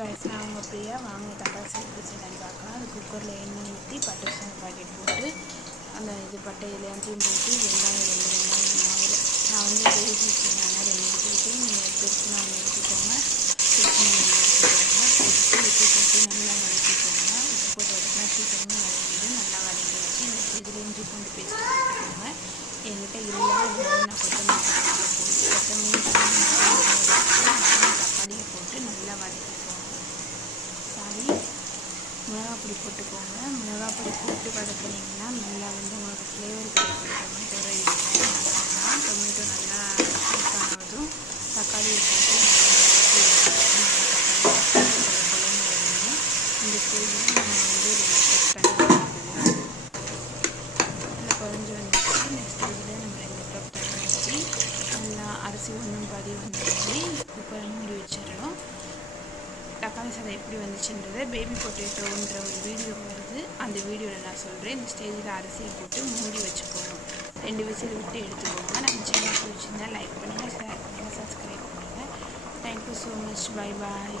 Guys நான் உங்கள் பிரியா வாங்க தக்காளி சாதம் எப்படி செய்யலாம்னு பார்க்கலாம். அது குக்கரில் எண்ணெய் ஊற்றி பட்டை பாக்கெட் போட்டு அந்த இது பட்டை எல்லாத்தையும் போட்டு வெங்காயம் 2 வெங்காயம் நான் வந்து பேசி வச்சுருந்தேன். 2 எடுத்துக்கிட்டு நீங்கள் பெருசுனா ஒன்று எடுத்துக்கோங்க, பெருசுனா ஒன்று எடுத்துக்கோங்க. போட்டுட்டு உப்பு போட்டு நல்லா வதக்கிக்கோங்க. உப்பு போட்டு வதக்கினா சீக்கிரமாக வதக்கிட்டு நல்லா வதக்கி வச்சு இந்த இதில் இஞ்சி பூண்டு பேஸ்ட் போட்டுக்கோங்க. என்கிட்ட இல்லை அதனால நான் கொத்தமல்லி தக்காளியை போட்டு நல்லா வதக்கிக்கோங்க. மிளகாப்பொடி போட்டுக்கோங்க. மிளகாப்பொடி போட்டு வதக்கினீங்கன்னா நல்லா வந்து உங்களுக்கு ஃப்ளேவர் கிடைக்கும். டொமேட்டோ இருக்கும். டொமேட்டோ நல்லா ஆனதும் தக்காளியை போட்டு இந்த ஸ்டேஜில் நம்ம வந்து 2 கப் தண்ணி ஊற்றிக்கலாம். நல்லா குறைஞ்சி வந்துச்சு. இந்த ஸ்டேஜில் நம்ம 2 கப் தண்ணி ஊற்றி நல்லா அரிசி ஒன்றும் பாதி வந்து குக்கரை மூடி வச்சிடணும். தக்காளி சாதம் எப்படி வந்துச்சுன்றதை பேபி பொட்டேட்டோன்ற ஒரு வீடியோ வருது, அந்த வீடியோவில் நான் சொல்கிறேன். இந்த ஸ்டேஜில் அரிசியை போட்டு மூடி வச்சுக்கோங்க. 2 விசில் விட்டு எடுத்துக்கோங்க. நம்ம சேனல் பிடிச்சிருந்தா லைக் பண்ணுங்கள், ஷேர் பண்ணுங்கள், சப்ஸ்கிரைப் பண்ணுங்கள். Thank you so much. Bye bye.